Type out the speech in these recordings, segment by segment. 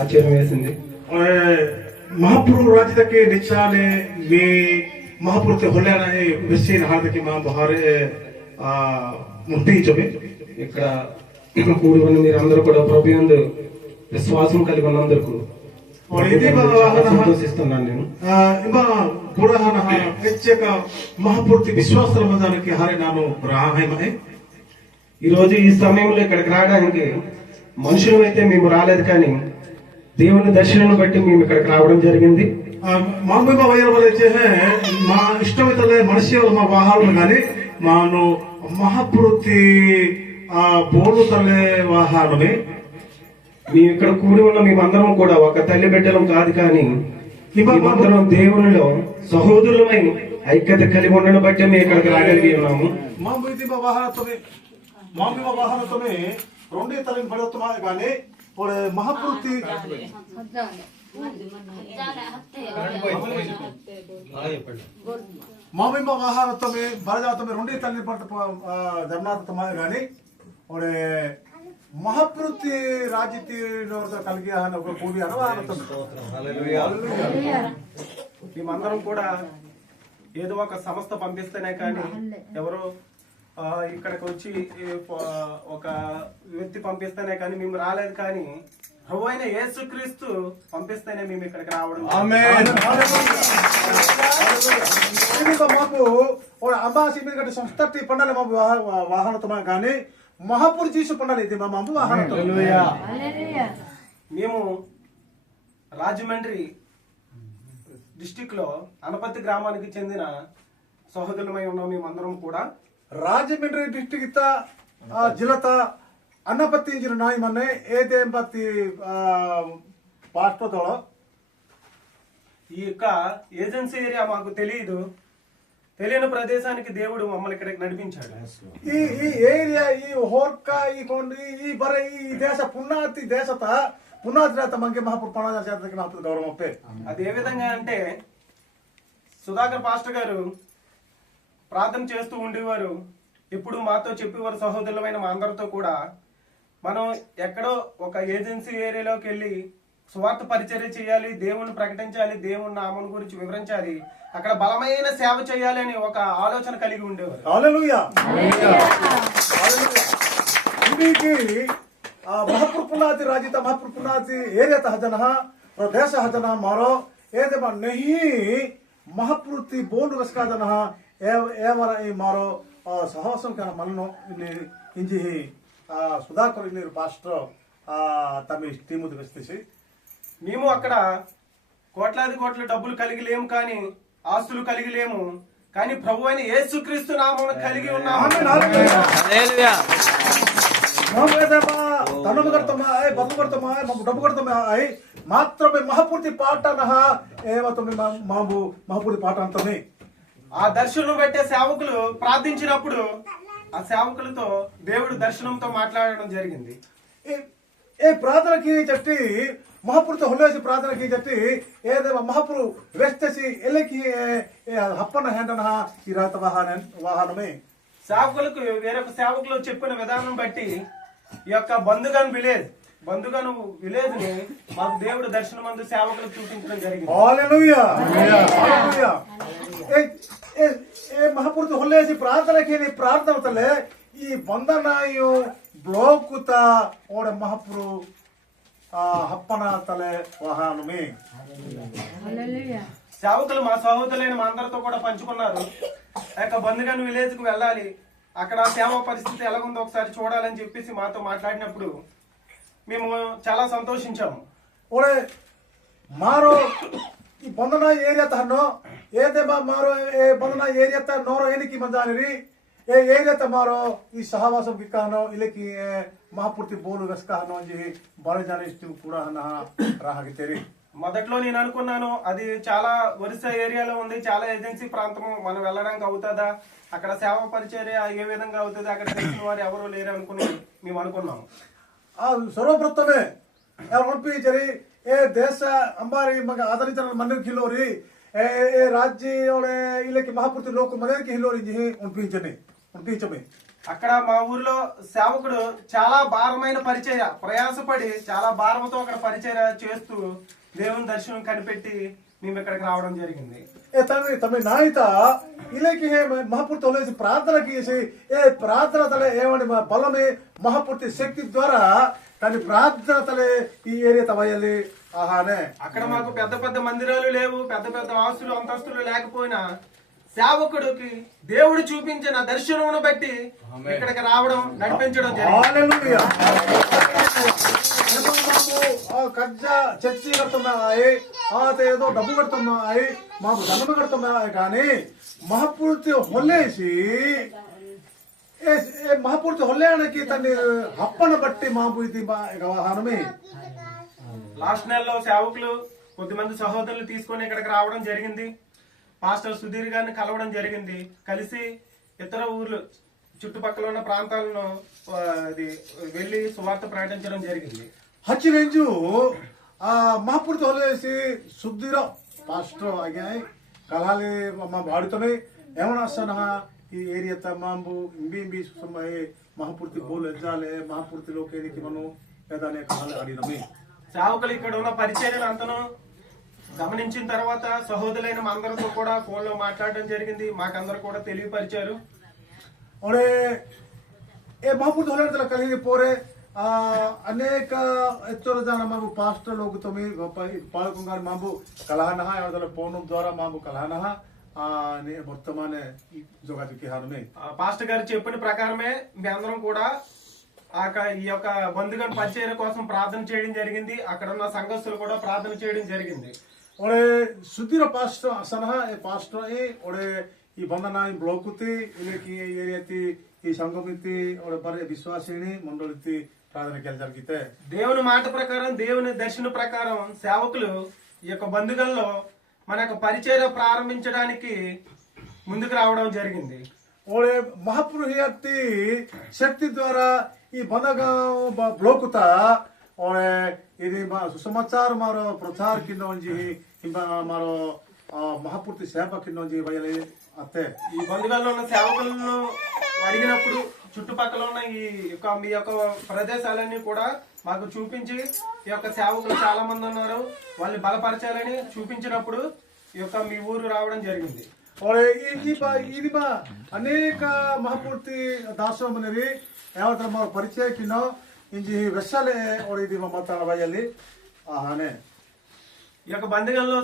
ఆశ్చర్యం వేసింది. महापुरुष राज्य तक निचाले में महापुरुष होल्या नाही विषय हाल तक मां बहारे मुंती चमे ఇక్కడ కూడి ఉన్న మీరందరూ కూడా ప్రభు యందు విశ్వాసం కలిగి ఉన్నందుకు సంతోషిస్తున్నాను. నేను ఇమా బుడహన హెచ్చక మహాపురుష విశ్వాస రమజానికి హారే నాను రాహైమై. ఈ రోజు ఈ సమయంలో ఇక్కడికి రావడానికి మనుషులు అయితే మేము రాలేదు, కానీ దేవుని దర్శనం బట్టి మేము ఇక్కడికి రావడం జరిగింది. మామూలుగా వైరవలైతే మా ఇష్టమైతే మనిషి మా వాహనం కానీ మాను మహాపురుతి బోలు తల్లే వాహనమే. మేము ఇక్కడ కూడి ఉన్న మేమందరం కూడా ఒక తల్లి బిడ్డలం కాదు, కానీ మేమందరం దేవునిలో సహోదరులమై ఐక్యత కలిగి ఉండడం బట్టి మేము ఇక్కడికి రాగలిగి ఉన్నాము. మామూలు వాహనతోనే రెండే తల్లిని పడుతున్నా కానీ మహాపురుతి మామిమ్మ వాహనతమే బలజాతమే రెండే తల్లి పట్ట జగన్నాథతమే కానీ మహాపురుతి రాజితి కలిగి ఒక కూడి మేమందరం కూడా ఏదో ఒక సంస్థ పంపిస్తేనే కానీ ఎవరో ఇక్కడికి వచ్చి ఒక వ్యక్తి పంపిస్తేనే కానీ మేము రాలేదు, కానీ ప్రభు అయిన యేసుక్రీస్తు పంపిస్తేనే మేము ఇక్కడికి రావడం. మాకు అంబాసి మీద సంస్థ పండాలి మా వాహనతమా కానీ మహాపురు చేసి పండాలి ఇది మా అంబు వాహనతో. మేము రాజమండ్రి డిస్టిక్ లో అనపత్తి గ్రామానికి చెందిన సహోదరులమై ఉన్నాం. మేమందరం కూడా రాజమండ్రి డిస్ట్రిక్ట్ జిల్లత ಅನ್ನಪತ್ತಿ ಇಂಜಿನ ನಾಯಿ ಮೊನ್ನೆ ಏತೆ ಎಂಬತ್ತಿ పాస్పోర్ట్ ఈ యొక్క ఏజెన్సీ ఏరియా మాకు తెలియని ప్రదేశానికి దేవుడు మమ్మల్ని ఇక్కడికి నడిపించాడు. ఈ ఏరియా ఈ హోర్క ఈ కొండి ఈ బర ఈ దేశ పుణ్యాతి దేశత పుణ్యాతి మంకి మహాపురు పణాచార్యకి మహాపురు గౌరవం అప్పే. అది ఏ విధంగా అంటే సుధాకర్ పాస్టర్ గారు ప్రార్థన చేస్తూ ఉండేవారు, ఇప్పుడు మాతో చెప్పేవారు సహోదరులమైన మా అందరితో కూడా మనం ఎక్కడో ఒక ఏజెన్సీ ఏరియాలోకి వెళ్ళి స్వార్థ పరిచర్య చేయాలి, దేవుణ్ణి ప్రకటించాలి, దేవుని నామం గురించి వివరించాలి, అక్కడ బలమైన సేవ చేయాలి అని ఒక ఆలోచన కలిగి ఉండేవారు. మహాపురు పుణ్యాతి రాజిత మహాపురు పుణ్యాతి ఏరియా హజన దేశ హజన మారో ఏదే నహి మహాపురుతి బోండు వస్కాదన ఏమర ఈ మారో సహవాసం కన్నా మనను ఇంజి సుధాకర్ నీరు పాస్టర్ తమ టీముది వస్తేసి మేము అక్కడ కోట్లాది కోట్ల డబ్బులు కలిగి లేము, కానీ ఆస్తులు కలిగి లేము, కానీ ప్రభు అయిన యేసుక్రీస్తు నామం కలిగి ఉన్నాము. తనము కడతామా బతుకు కడతామా డబ్బు కడతామా మాత్రమే మహాపూర్తి పాట మహాపూర్తి పాట అంతమే. ఆ దర్శనం పెట్టే సేవకులు ప్రార్థించినప్పుడు ఆ సేవకులతో దేవుడు దర్శనంతో మాట్లాడడం జరిగింది. ఏ ప్రార్థనకి చెప్పి మహాపురుతో హొల్లేసి ప్రార్థనకి చెప్పి ఏదేమో మహాపురు వేస్తేసి ఎల్లకి హప్పన హేండన ఈ రాత వాహనమే. సేవకులకు వేరొక సేవకులు చెప్పిన విధానం బట్టి ఈ యొక్క బంధుగాను విలేజ్ ని మాకు దేవుడు దర్శనమందు సేవకులకు చూపించడం జరిగింది. మహాపురుతో హొల్లేసి ప్రార్థనకి ప్రార్థనతలే ఈ బంధనాయు బ్లోకుత ఓడ మహాపురు హప్పన తలే వాహనమే. సేవకులు మా సహోదరులైన మా అందరితో కూడా పంచుకున్నారు. ఆ యొక్క బంధుగాను విలేజ్ కు వెళ్ళాలి, అక్కడ సేవా పరిస్థితి ఎలాగుందో ఒకసారి చూడాలని చెప్పేసి మాతో మాట్లాడినప్పుడు మేము చాలా సంతోషించాము. ఓడే మారో ఈ బంధన ఏరియా తన్నో ఏదే మారో ఏ బంధన ఏరియా నోరో ఏనికి మంజానిరి ఏ ఏరియా మారో ఈ సహవాసం కిక్కానో ఇలకి మహాపూర్తి బోలు వెస్కానో అని బలి జర్నలిస్ట్ కూడా రాహగితేరి. మొదట్లో నేను అనుకున్నాను అది చాలా ఒరిస్సా ఏరియాలో ఉంది, చాలా ఏజెన్సీ ప్రాంతం, మనం వెళ్ళడానికి అవుతుందా, అక్కడ సేవా పరిచర్య ఏ విధంగా అవుతుంది, అక్కడ తెలిసిన వారు ఎవరు లేరు అనుకుని మేము అనుకున్నాము. सर्वप्रथमे पंपी ए देश अंबारी आदरिंచిన मंदिर हिलोरी ए राज्य इलेकी महापुरुष लोक मंदिर की हिलोरी जी उनपीचमे అక్కడ మా ఊర్లో సేవకుడు చాలా భారమైన ప్రయాసపడి చాలా భారంతో అక్కడ పరిచర్య చేస్తూ దేవుని దర్శనం కనిపెట్టి మేము ఇక్కడికి రావడం జరిగింది. తమ నాయత ఇలాకి మహాపూర్తి వదిలేసి ప్రార్థన చేసి ప్రార్థన తలే ఏమని బలమే మహాపూర్తి శక్తి ద్వారా తన ప్రార్థన తలే ఈ ఏరియా తవయ్యాలి. ఆహానే అక్కడ మాకు పెద్ద పెద్ద మందిరాలు లేవు, పెద్ద పెద్ద ఆస్తులు అంతస్తులు లేకపోయినా సేవకుడికి దేవుడు చూపించిన దర్శనమును బట్టి ఇక్కడికి రావడం నడిపించడం జరిగింది. కజ్జా చర్చి కడుతున్నాయి, ఏదో డబ్బు కడుతున్నాయి, మాకు ధనము కడుతున్నాయి, కానీ మహాపూర్తి హొల్లేసి మహాపూర్తి హొల్లేయడానికి తన హప్పన బట్టి మాకు ఇది వ్యవహారమే. లాస్ట్ నెలలో సేవకులు కొద్దిమంది సహోదరులు తీసుకొని ఇక్కడికి రావడం జరిగింది. పాస్టర్ సుధీర్ గారిని కలవడం జరిగింది. కలిసి ఇతర ఊర్లు చుట్టుపక్కల ఉన్న ప్రాంతాలను వెళ్లి సువార్త ప్రకటించడం జరిగింది. ಹಚ್ಚಿನೆಂಜು ಮಹಾಪುರತ ಹೊಲೇಸಿ ಸುದ್ದಿರ ಪಾಸ್ಟರ್ ಆಗ್ಯಾಯ್ ಕಲಾಲಿ ಬಾಡುತ್ತನೆ ఏమన్నా ఈ ఏరియా తమాంబు ఇంబి సుసమై మహాపూర్తి బోల్ ఎజ్జాలే మహాపూర్తిలోకి ఎదికి మనం ఏదానే కలాలి ఆడినమే. సేవకులు ఇక్కడ ఉన్న పరిచర్యలు అంతను గమనించిన తర్వాత సహోదరులైన మా అందరితో కూడా ఫోన్ లో మాట్లాడడం జరిగింది. మాకందరూ కూడా తెలియపరిచారు. ఒరే ఏ మహాపూర్తి ಹೊಲ కలిగి పోరే ಅನೇಕ ಹೆಚ್ಚು ಜನ ಮಾಬು ಪಾಸ್ಟರ್ ಹೋಗುತ್ತಮಿ ಪಾಲ್ಕೊಂಗಾರ ಮಾಬು ಕಲಹನಹ ಯಾವ್ದಲ್ಲ ಫೋನ್ ద్వారా మాబు కలహనహ వర్తమానే జోగాదికి హారమే. పాస్టర్ గారు చెప్పిన ప్రకారమే మీ అందరం కూడా ఈ యొక్క బంధుగణ పరిచర్య కోసం ప్రార్థన చేయడం జరిగింది. అక్కడ ఉన్న సంఘస్థులు కూడా ప్రార్థన చేయడం జరిగింది. ఒడే సుధీర పాస్టర్ అసనహ ఏ పాస్టర్ ఒడే ఈ బంధన బ్లోకుతి ఇలేకి ఏరియాతి ఈ సంఘమితి ఒడే బరే విశ్వాసిని మండలితి ప్రార్థన జరిగితే దేవుని మాట ప్రకారం దేవుని దర్శన ప్రకారం సేవకులు ఈ యొక్క బంధుగల్లో మన యొక్క పరిచర్య ప్రారంభించడానికి ముందుకు రావడం జరిగింది. ఓడే మహాపురుషి శక్తి ద్వారా ఈ బంధగా బ్లోకుతా ఓడే ఇది సుసమాచార మారో ప్రచార కింద మారో మహాపూర్తి సేవ కింద బయలు అత్తే ఈ బంధుగల్లో ఉన్న సేవకులను అడిగినప్పుడు చుట్టుపక్కల ఉన్న మీ యొక్క ప్రదేశాలన్నీ కూడా మాకు చూపించి ఈ యొక్క సేవకులు చాలా మంది ఉన్నారు, వాళ్ళు బలపరచాలని చూపించినప్పుడు ఈ యొక్క మీ ఊరు రావడం జరిగింది. ఇది అనేక మహాపూర్తి దాసం అనేది ఏమంటారు మా పరిచయ కింద ఇంజి వెస్సాలే ఇది మాట్లాడ బయలు. ఆహానే ఈ యొక్క బంధుగల్లో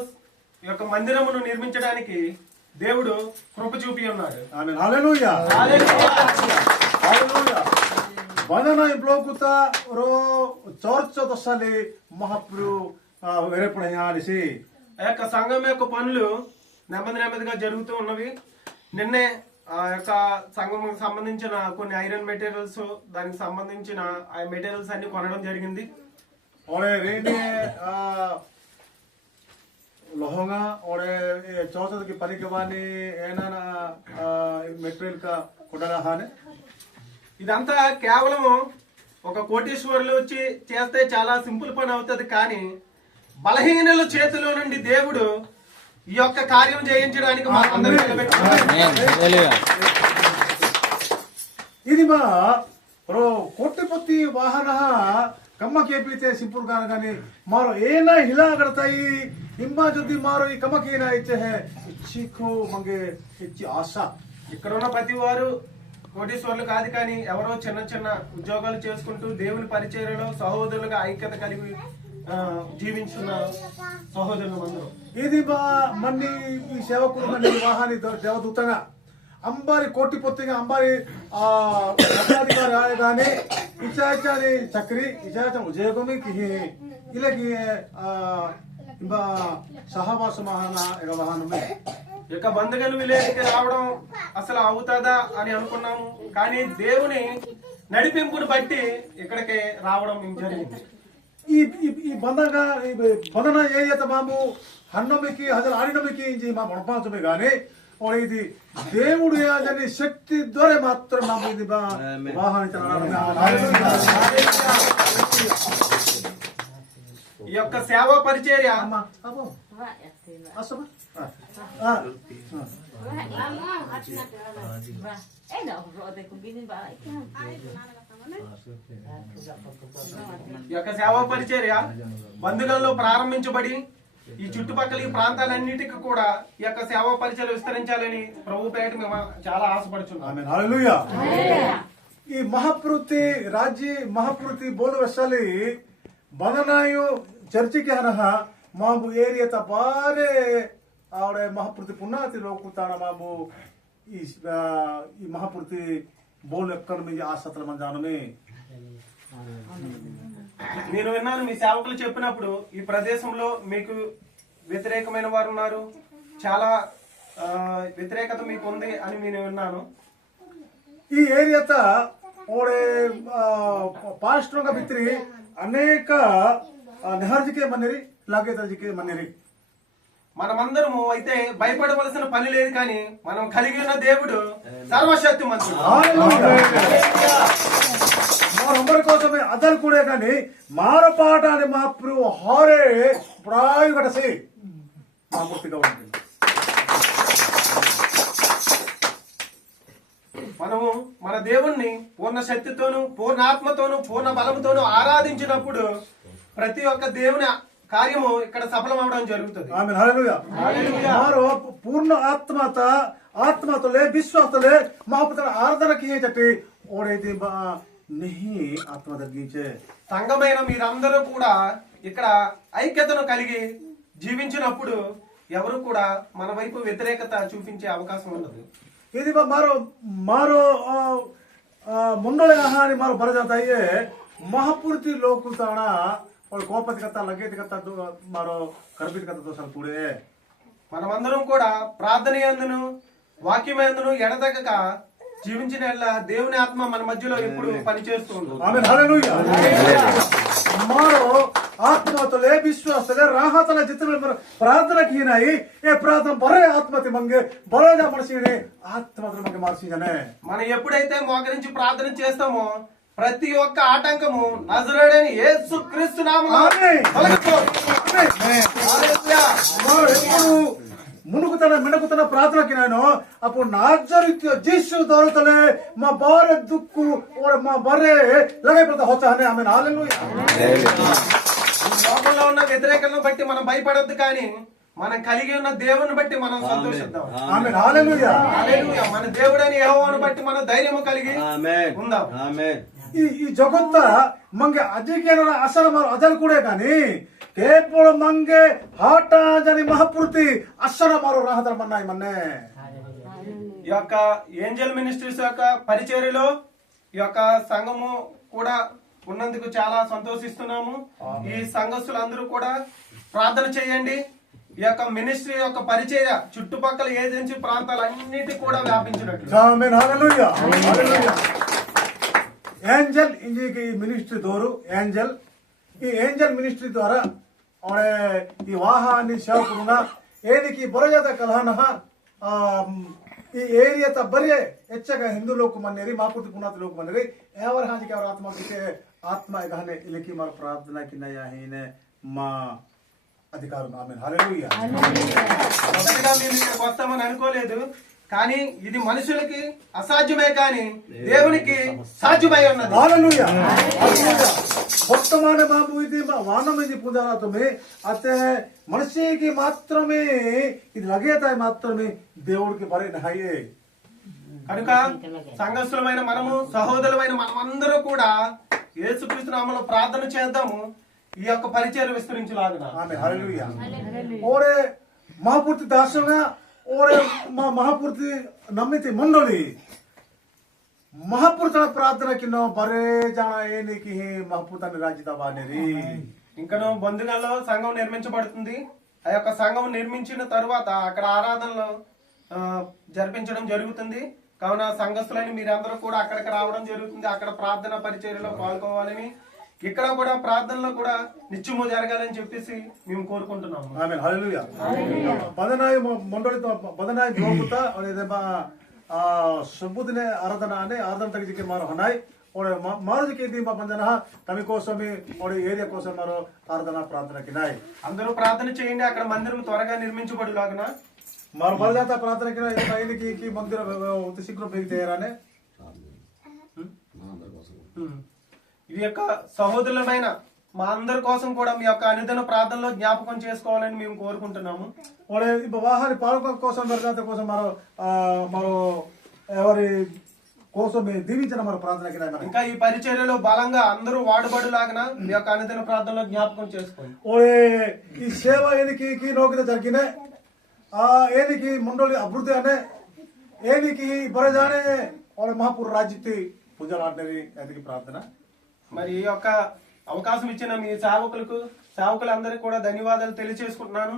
ఈ యొక్క మందిరమును నిర్మించడానికి దేవుడు కృప చూపి ఉన్నాడు. ఆమేన్. హల్లెలూయా. బంధన బ్లోకుతా చోర్చ దశలి మహాప్రభు వేరేపడేసి ఆ యొక్క సంఘం యొక్క పనులు నెమ్మదిగా జరుగుతూ ఉన్నవి. నిన్నే ఆ యొక్క సంఘం సంబంధించిన కొన్ని ఐరన్ మెటీరియల్స్ దానికి సంబంధించిన ఆ మెటీరియల్స్ అన్ని కొనడం జరిగింది. లోహంగా చౌసకి పనికివాని ఏమైనా మెటీరియల్ కొనరాహానే ఇదంతా కేవలం ఒక కోటీశ్వరులు వచ్చి చేస్తే చాలా సింపుల్ పని అవుతుంది, కానీ బలహీనుల చేతిలో నుండి దేవుడు ఈ యొక్క కార్యం చేయించడానికి ఇది మా కోటిపతి వాహన కమ్మకేపితే సింపుల్ కానీ మారో ఏనా హిలా కడతాయి ఇంబా జొద్ది మారో ఈ కమ్మకేనా ఇచ్చే ఇచ్చికో మంగే ఇచ్చి ఆశ. ఇక్కడ ఉన్న ప్రతి వారు కోటీశ్వర్లు కాదు, కానీ ఎవరో చిన్న చిన్న ఉద్యోగాలు చేసుకుంటూ దేవుని పరిచర్యలో సహోదరులుగా ఐక్యత కలిగి జీవించున్న సహోదరులు అందరూ. ఇది మన్ని ఈ సేవకులు మన్ని వాహాని దేవదూతగా అంబారి కోటిపొత్తిగా అంబారి అధికారి ఆయగానే ఇచాచాని చక్రి ఇచాచం ఉద్యోగమే ఇలాకి సహవాస మహాన వాహనమే. ఇక బంధుగలు విలేజ్కి రావడం అసలు అవుతుందా అని అనుకున్నాము, కానీ దేవుని నడిపింపుని బట్టి ఇక్కడికి రావడం జరిగింది. ఈ బంధంగా బంధన ఏత మాము హన్నమికి అసలు ఆడినమికి మా మడపాంచమే కానీ ఇది దేవుడు యాజని శక్తి ద్వారా మాత్రం మాకు ఇది వాహన ఈ యొక్క సేవా పరిచర్య అమ్మా అబ్బో అసలు ఈ యొక్క సేవా పరిచర్య బంధుగల్లో ప్రారంభించబడి ఈ చుట్టుపక్కల ఈ ప్రాంతాలన్నిటికీ కూడా ఈ యొక్క సేవా పరిచర్య విస్తరించాలని ప్రభు పేట మేము చాలా ఆశపడుచున్నాం. ఆమేన్ హల్లెలూయా. ಈ ಮಹಾಪೃತಿ ರಾಜ್ಯ ಮಹಾಪೃತಿ ಬೋಲು ವಶಾಲಿ ಬದನಾಯು ಚರ್ಚಿಗೆ ಹನಹ ಮಾಬು ಏರಿಯತ ಬಾರೆ ಆವಡೆ ಮಹಾಪೃತಿ ಪುನಾತಿ ಲೋಕುತಾಣ ಮಾಬು ಈ ಮಹಾಪೃತಿ ಬೋಲು ఎక్కడ మీ ఆసతల మంజానమే నేను విన్నాను మీ సేవకులు చెప్పినప్పుడు ఈ ప్రదేశంలో మీకు వ్యతిరేకమైన వారు ఉన్నారు, చాలా వ్యతిరేకత మీకు ఉంది అని నేను విన్నాను. ಈ ಏರಿಯಾತ ಓಡೆ ಪಾಸ್ಟ್ರೋಗ ಬಿತ್ರಿ ಅನೇಕ ನೆಹರ್ಜಿಕೆ ಮನ್ನಿರಿ లాగేతజికే మన్నిరి. మనమందరము అయితే భయపడవలసిన పని లేదు, కానీ మనం కలిగి ఉన్న దేవుడు సర్వశక్తిమంతుడు. మనందరి కోసమే అదలు కూడా కానీ మారపాటాన్ని మా హారే ప్రాయు కటసి మా పూర్తిగా ఉంటుంది. మనము మన దేవుణ్ణి పూర్ణ శక్తితోను పూర్ణ ఆత్మతోను పూర్ణ బలముతోను ఆరాధించినప్పుడు ప్రతి ఒక్క దేవుని కార్యము ఇక్కడ సఫలం అవడం జరుగుతుంది. ఆమేన్ హల్లెలూయా. మారో పూర్ణ ఆత్మతోలే విశ్వాసలే మా పుత్ర ఆరాధన కియేటట్టి ఓడైతే नहीं ఆత్మ తగ్గించే సంఘమైన మీరందరూ కూడా ఇక్కడ ఐక్యతను కలిగి జీవించినప్పుడు ఎవరు కూడా మన వైపు వ్యతిరేకత చూపించే అవకాశం ఉండదు. ఇది మారో ముండోళ ఆహారి మారో బరజాతాయే మహాపురుతి లోకుతాణ और కోపతి కథ లగేతి కథ మారో కర్పిత కథ దోషాలు కూడే మనమందరం కూడా ప్రార్థనయందును వాక్యమందును ఎడతెగక జీవించిన దేవుని ఆత్మ మన మధ్యలో ఎప్పుడు పనిచేస్తూ ఉంటుంది. ఆమేన్ హల్లెలూయా. మారో ఆత్మతోలే విశ్వాసలే రాహతల జిత్తల ప్రార్థన కినాయి ఏ ప్రార్థన బరే ఆత్మతి మంగే బరేగా మనసినే ఆత్మతల మంగే మార్చిజనే. మనం ఎప్పుడైతే మోకరించి ప్రార్థన చేస్తామో ప్రతి ఒక్క ఆటంకము నజరేయుడైన యేసుక్రీస్తు నామములో తొలగిపోతుంది. హల్లెలూయా. మునుగుతన మినగుతన ప్రార్థనకి నేను అప్పుడు నాజరీతు జీసు దొరతలే మా బారే దుక్కు మా బరే లగైపోతా హోచానే. ఆమేన్ హల్లెలూయా. లోకంలో ఉన్న వ్యతిరేకతను బట్టి మనం భయపడొద్దు, కానీ మనం కలిగి ఉన్న దేవుని బట్టి మనం సంతోషిద్దాం. ఆమేన్ హల్లెలూయా. హల్లెలూయా. మన దేవుడైన యెహోవాను బట్టి మనం ధైర్యము కలిగి ఉందాం. ఈ జగత్త మంగే అధికేన అసలు మనం అజలు కూడా కానీ కేవలం మంగే హాట జని మహాపూర్తి అసలు మరో రాహతల మన్నాయి మన్నే. ఈ యొక్క ఏంజల్ మినిస్ట్రీస్ యొక్క పరిచర్యలో ఈ యొక్క సంఘము కూడా ఉన్నందుకు చాలా సంతోషిస్తున్నాము. ఈ సంఘస్థులందరూ కూడా ప్రార్థన చేయండి. ఈ యొక్క మినిస్ట్రీ యొక్క పరిచర్య చుట్టుపక్కల ఏజెన్సీ ప్రాంతాలన్నిటి కూడా వ్యాపించినట్లు. ఆమేన్ హల్లెలూయా. హల్లెలూయా. ఏంజల్ ఇంజికి మినిస్ట్రీ దోరు ఏంజల్ ఈ ఏంజల్ మినిస్ట్రీ ద్వారా ఈ వాహాన్ని సేవకుడున్న ఏదికి బొరజాత కలహన ಈ ಏರಿಯಾ ಬರೀ ಹೆಚ್ಚಾಗ ಹಿಂದೂ ಲೋಕ ಮನ್ನೇರಿ ಮಾಪುತಿ ಪುನಾತ ಲೋಕ ಮನ್ನೇರಿ ಯಾವರ ಹಾಜಿಗೆ ಅವರ ಆತ್ಮ ಆತ್ಮ ಇದಾನೆ ಇಲಕಿ ಮಾರ ಪ್ರಾರ್ಥನಾ ಕಿನ್ನಯ ಹೀನೆ మా అధికారం. ఆమేన్ హల్లెలూయా. మొదటగా మేము ఇక్కడికి వస్తామని అనుకోలేదు, కానీ ఇది మనుషులకి అసాధ్యమే, కానీ దేవునికి సాధ్యమై ఉన్నది. హల్లెలూయా. వర్తమాన బాబు ఇది వానమిది పుంజాలా తుమ్మి అతే మనిషికి మాత్రమే ఇది లగేతాయి మాత్రమే దేవుడికి బరే నహయే. కనుక సంఘస్థులమైన మనము సహోదరులమైన మనమందరూ కూడా యేసుక్రీస్తు నామములో ప్రార్థన చేద్దాము, ఈ యొక్క పరిచయం విస్తరించులాగున. ఆమేన్ హల్లెలూయా. ఓరే మహాపూర్తి దాసంగా ఓరే మా మహాపూర్తి నమ్మితి మండలి మహాపూర్త ప్రార్థన కిన్నో బరే జాన ఏనికి మహాపూర్తాన్ని రాజిత బానేరి. ఇంకను బంధుగల్లో సంఘం నిర్మించబడుతుంది. ఆ యొక్క సంఘం నిర్మించిన తరువాత అక్కడ ఆరాధనలు జరిపించడం జరుగుతుంది. కావున సంఘస్థులని మీరందరూ కూడా అక్కడికి రావడం జరుగుతుంది. అక్కడ ప్రార్థన పరిచర్యలో పాల్గొవాలని, ఇక్కడ కూడా ప్రార్థనలో కూడా నిత్యము జరగాలని చెప్పేసి మేము కోరుకుంటున్నాము. ఆమేన్ హల్లెలూయా. బదనాయి మండలితో బదనాయి దోపుతా అనేదేమా सबुदिने आराधना आराधना तक जिके मारो हनाई और मारो के दी पंजना कमी कोसमी और एरिया కోసం मारो ప్రార్థన కినాయి అందరూ ప్రార్థన చేయండి అక్కడ మందిరం త్వరగా నిర్మించబడులాగున मारो मर जाता प्रार्थना కినాయి పైన की मंदिर उत शीघ्र बेग తేరానే ఈ యొక్క సహోదరులమైన మా అందరి కోసం కూడా మీ యొక్క అనుదిన ప్రార్థనలో జ్ఞాపకం చేసుకోవాలని మేము కోరుకుంటున్నాము और बाहर पालक కోసం वर्जाते కోసం मारो मारो ఎవరి కోసం దీవించిన మన ప్రార్థన కినాయి మన ఇంకా ఈ పరిచర్యలో బలంగా అందరూ వాడబడులాగన మీ యొక్క అనుదిన ప్రార్థనలో జ్ఞాపకం చేసుకోండి और ఈ సేవ ఏనికి నోకిన జరిగినే ఏనికి మండలి అభివృద్ధి అనే ఏనికి బరజానే और महापुर राज्य పూజలాడని ఎదిగి ప్రార్థన మరి ఈ యొక్క అవకాశం ఇచ్చిన మీ సేవకులందరికీ కూడా ధన్యవాదాలు తెలియజేసుకుంటున్నాను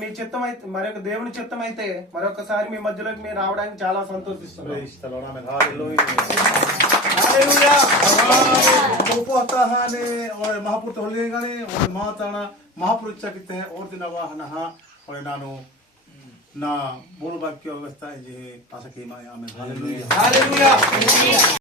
మీ చిత్తం అయితే దేవుని చిత్తం అయితే మరొకసారి మీ మధ్యలోకి మీరు రావడానికి చాలా సంతోషిస్తున్నాను హల్లెలూయా और महापुर तो होलिएगाने और माताना महापुर इच्छा किते और दिन वाहन और नानु ना बोल वाक्य व्यवस्था जे आशा की माया में हालेलुया హల్లెలూయా